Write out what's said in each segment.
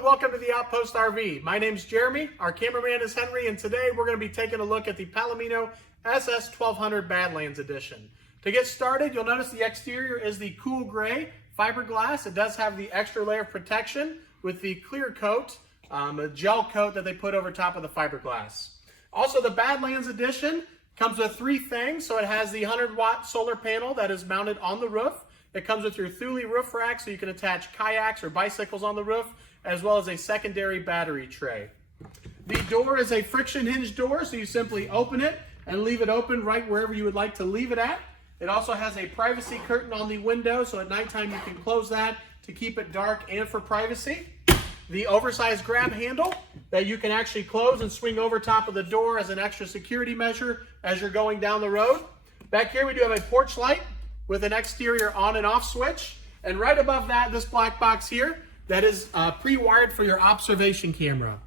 and welcome to the Outpost RV. My name's Jeremy, our cameraman is Henry, and today we're going to be taking a look at the Palomino SS 1200 Badlands Edition. To get started, you'll notice the exterior is the cool gray fiberglass. It does have the extra layer of protection with the clear coat, a gel coat that they put over top of the fiberglass. Also, the Badlands Edition comes with three things. So it has the 100-watt solar panel that is mounted on the roof. It comes with your Thule roof rack so you can attach kayaks or bicycles on the roof, as well as a secondary battery tray. The door is a friction hinge door, so you simply open it and leave it open right wherever you would like to leave it at. It also has a privacy curtain on the window, so at nighttime you can close that to keep it dark and for privacy. The oversized grab handle that you can actually close and swing over top of the door as an extra security measure as you're going down the road. Back here we do have a porch light with an exterior on and off switch. And right above that, this black box here, that is pre-wired for your observation camera.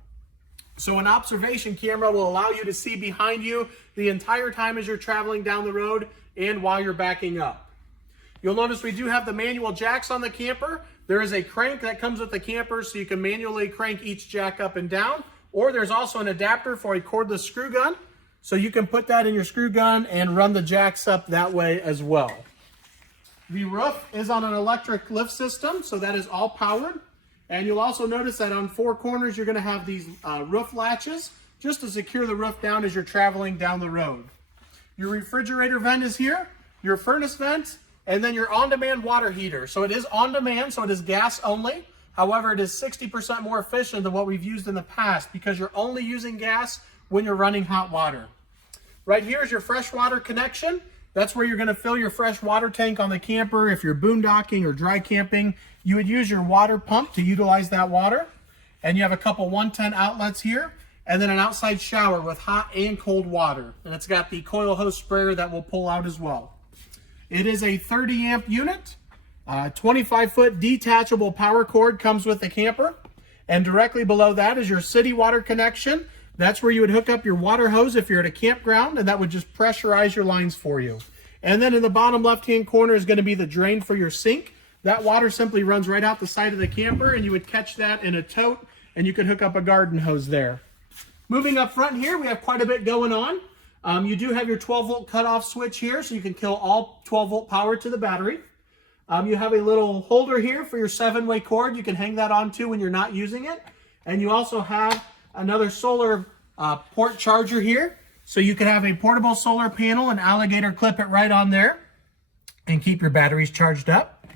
So an observation camera will allow you to see behind you the entire time as you're traveling down the road and while you're backing up. You'll notice we do have the manual jacks on the camper. There is a crank that comes with the camper so you can manually crank each jack up and down. Or there's also an adapter for a cordless screw gun. So you can put that in your screw gun and run the jacks up that way as well. The roof is on an electric lift system, so that is all powered. And you'll also notice that on four corners, you're going to have these roof latches just to secure the roof down as you're traveling down the road. Your refrigerator vent is here, your furnace vent, and then your on-demand water heater. So it is on-demand, so it is gas only. However, it is 60% more efficient than what we've used in the past because you're only using gas when you're running hot water. Right here is your freshwater connection. That's where you're going to fill your fresh water tank on the camper. If you're boondocking or dry camping, you would use your water pump to utilize that water. And you have a couple 110 outlets here, and then an outside shower with hot and cold water. And it's got the coil hose sprayer that will pull out as well. It is a 30 amp unit. 25-foot detachable power cord comes with the camper. And directly below that is your city water connection. That's where you would hook up your water hose if you're at a campground, and that would just pressurize your lines for you. And then in the bottom left-hand corner is going to be the drain for your sink. That water simply runs right out the side of the camper, and you would catch that in a tote, and you could hook up a garden hose there. Moving up front here, we have quite a bit going on. You do have your 12-volt cutoff switch here, so you can kill all 12-volt power to the battery. You have a little holder here for your 7-way cord. You can hang that onto when you're not using it. And you also have another solar port charger here. So you can have a portable solar panel and alligator clip it right on there and keep your batteries charged up.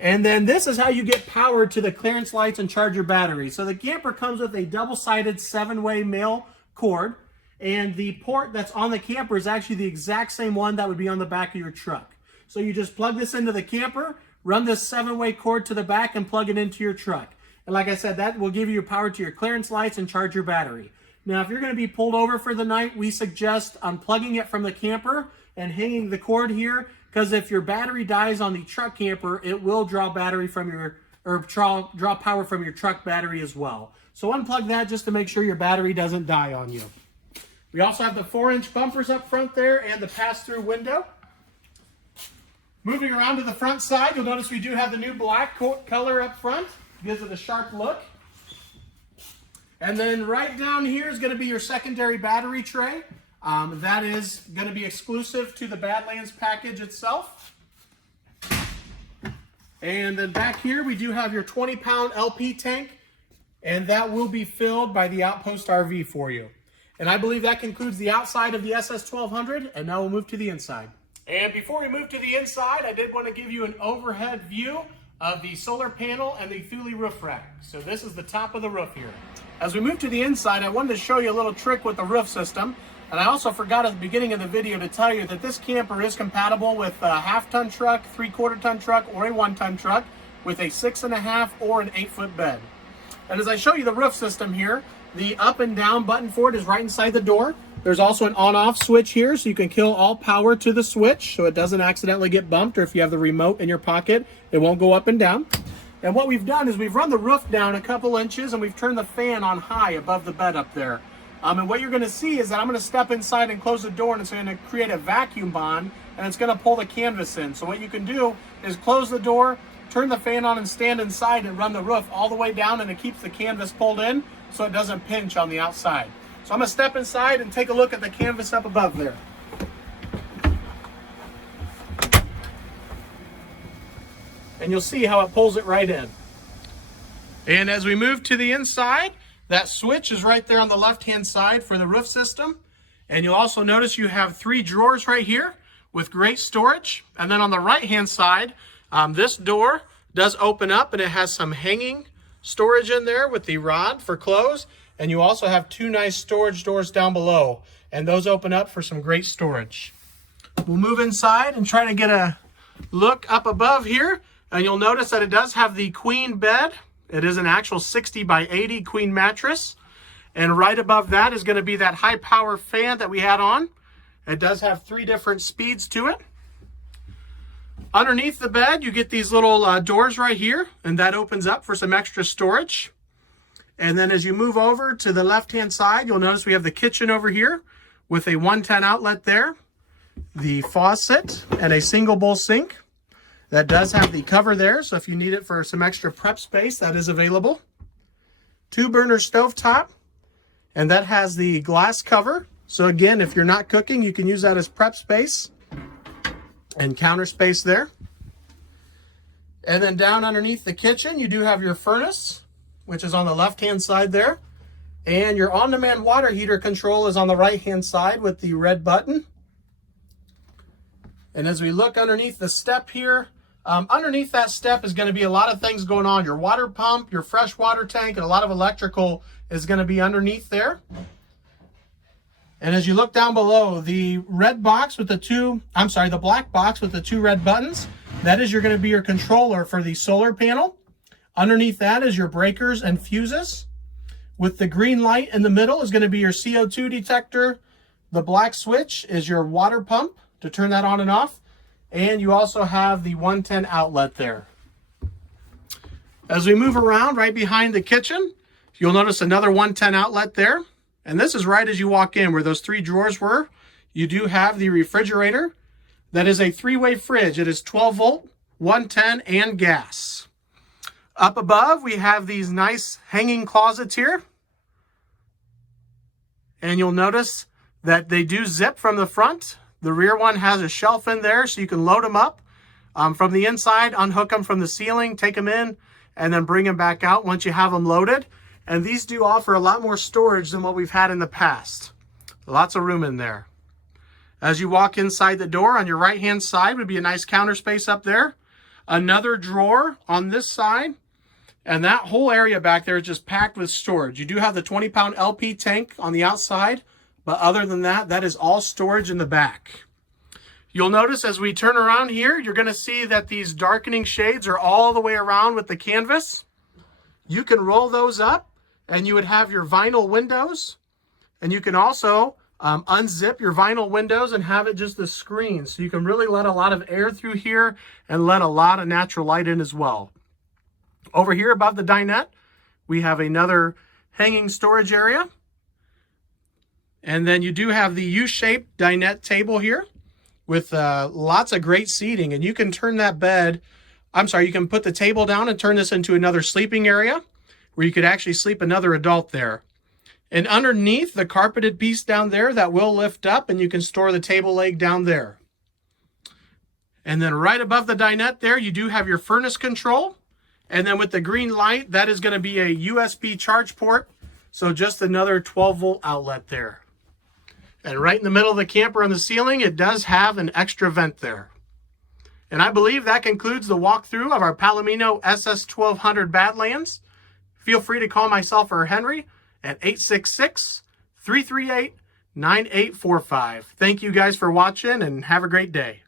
And then this is how you get power to the clearance lights and charge your batteries. So the camper comes with a double-sided 7-way male cord, and the port that's on the camper is actually the exact same one that would be on the back of your truck. So you just plug this into the camper, run this 7-way cord to the back, and plug it into your truck. And like I said, that will give you power to your clearance lights and charge your battery. Now, if you're going to be pulled over for the night, we suggest unplugging it from the camper and hanging the cord here, because if your battery dies on the truck camper, it will draw battery from your, or draw power from your truck battery as well. So unplug that just to make sure your battery doesn't die on you. We also have the 4-inch bumpers up front there and the pass-through window. Moving around to the front side, you'll notice we do have the new black color up front. Gives it a sharp look. And then right down here is going to be your secondary battery tray. That is going to be exclusive to the Badlands package itself. And then back here we do have your 20-pound LP tank, and that will be filled by the Outpost RV for you. And I believe that concludes the outside of the SS 1200, and now we'll move to the inside. And before we move to the inside, I did want to give you an overhead view of the solar panel and the Thule roof rack. So this is the top of the roof here. As we move to the inside, I wanted to show you a little trick with the roof system. And I also forgot at the beginning of the video to tell you that this camper is compatible with a half-ton truck, 3/4-ton truck, or a 1-ton truck with a 6.5 or an 8-foot bed. And as I show you the roof system here, the up and down button for it is right inside the door. There's also an on-off switch here, so you can kill all power to the switch so it doesn't accidentally get bumped, or if you have the remote in your pocket, it won't go up and down. And what we've done is we've run the roof down a couple inches and we've turned the fan on high above the bed up there. And what you're going to see is that I'm going to step inside and close the door, and it's going to create a vacuum bond, and it's going to pull the canvas in. So what you can do is close the door, turn the fan on and stand inside and run the roof all the way down, and it keeps the canvas pulled in so it doesn't pinch on the outside. So I'm gonna step inside and take a look at the canvas up above there. And you'll see how it pulls it right in. And as we move to the inside, that switch is right there on the left-hand side for the roof system. And you'll also notice you have 3 drawers right here with great storage. And then on the right-hand side, this door does open up, and it has some hanging storage in there with the rod for clothes. And you also have 2 nice storage doors down below, and those open up for some great storage. We'll move inside and try to get a look up above here. And you'll notice that it does have the queen bed. It is an actual 60 by 80 queen mattress. And right above that is going to be that high power fan that we had on. It does have 3 different speeds to it. Underneath the bed, you get these little doors right here, and that opens up for some extra storage. And then as you move over to the left-hand side, you'll notice we have the kitchen over here with a 110 outlet there, the faucet, and a single bowl sink. That does have the cover there, so if you need it for some extra prep space, that is available. 2-burner stovetop, and that has the glass cover. So again, if you're not cooking, you can use that as prep space and counter space there. And then down underneath the kitchen, you do have your furnace, which is on the left-hand side there. And your on-demand water heater control is on the right-hand side with the red button. And as we look underneath the step here, underneath that step is going to be a lot of things going on. Your water pump, your fresh water tank, and a lot of electrical is going to be underneath there. And as you look down below, the black box with the 2 red buttons, that is going to be your controller for the solar panel. Underneath that is your breakers and fuses. With the green light in the middle is going to be your CO2 detector. The black switch is your water pump to turn that on and off. And you also have the 110 outlet there. As we move around right behind the kitchen, you'll notice another 110 outlet there. And this is right as you walk in where those 3 drawers were. You do have the refrigerator. That is a 3-way fridge. It is 12 volt, 110, and gas. Up above, we have these nice hanging closets here. And you'll notice that they do zip from the front. The rear one has a shelf in there so you can load them up from the inside, unhook them from the ceiling, take them in, and then bring them back out once you have them loaded. And these do offer a lot more storage than what we've had in the past. Lots of room in there. As you walk inside the door, on your right-hand side would be a nice counter space up there. Another drawer on this side. And that whole area back there is just packed with storage. You do have the 20-pound LP tank on the outside. But other than that, that is all storage in the back. You'll notice as we turn around here, you're going to see that these darkening shades are all the way around with the canvas. You can roll those up and you would have your vinyl windows. And you can also unzip your vinyl windows and have it just a screen. So you can really let a lot of air through here and let a lot of natural light in as well. Over here above the dinette, we have another hanging storage area. And then you do have the U-shaped dinette table here with lots of great seating. And you can turn that you can put the table down and turn this into another sleeping area where you could actually sleep another adult there. And underneath the carpeted piece down there, that will lift up and you can store the table leg down there. And then right above the dinette there, you do have your furnace control. And then with the green light, that is going to be a USB charge port. So just another 12-volt outlet there. And right in the middle of the camper on the ceiling, it does have an extra vent there. And I believe that concludes the walkthrough of our Palomino SS1200 Badlands. Feel free to call myself or Henry at 866-338-9845. Thank you guys for watching and have a great day.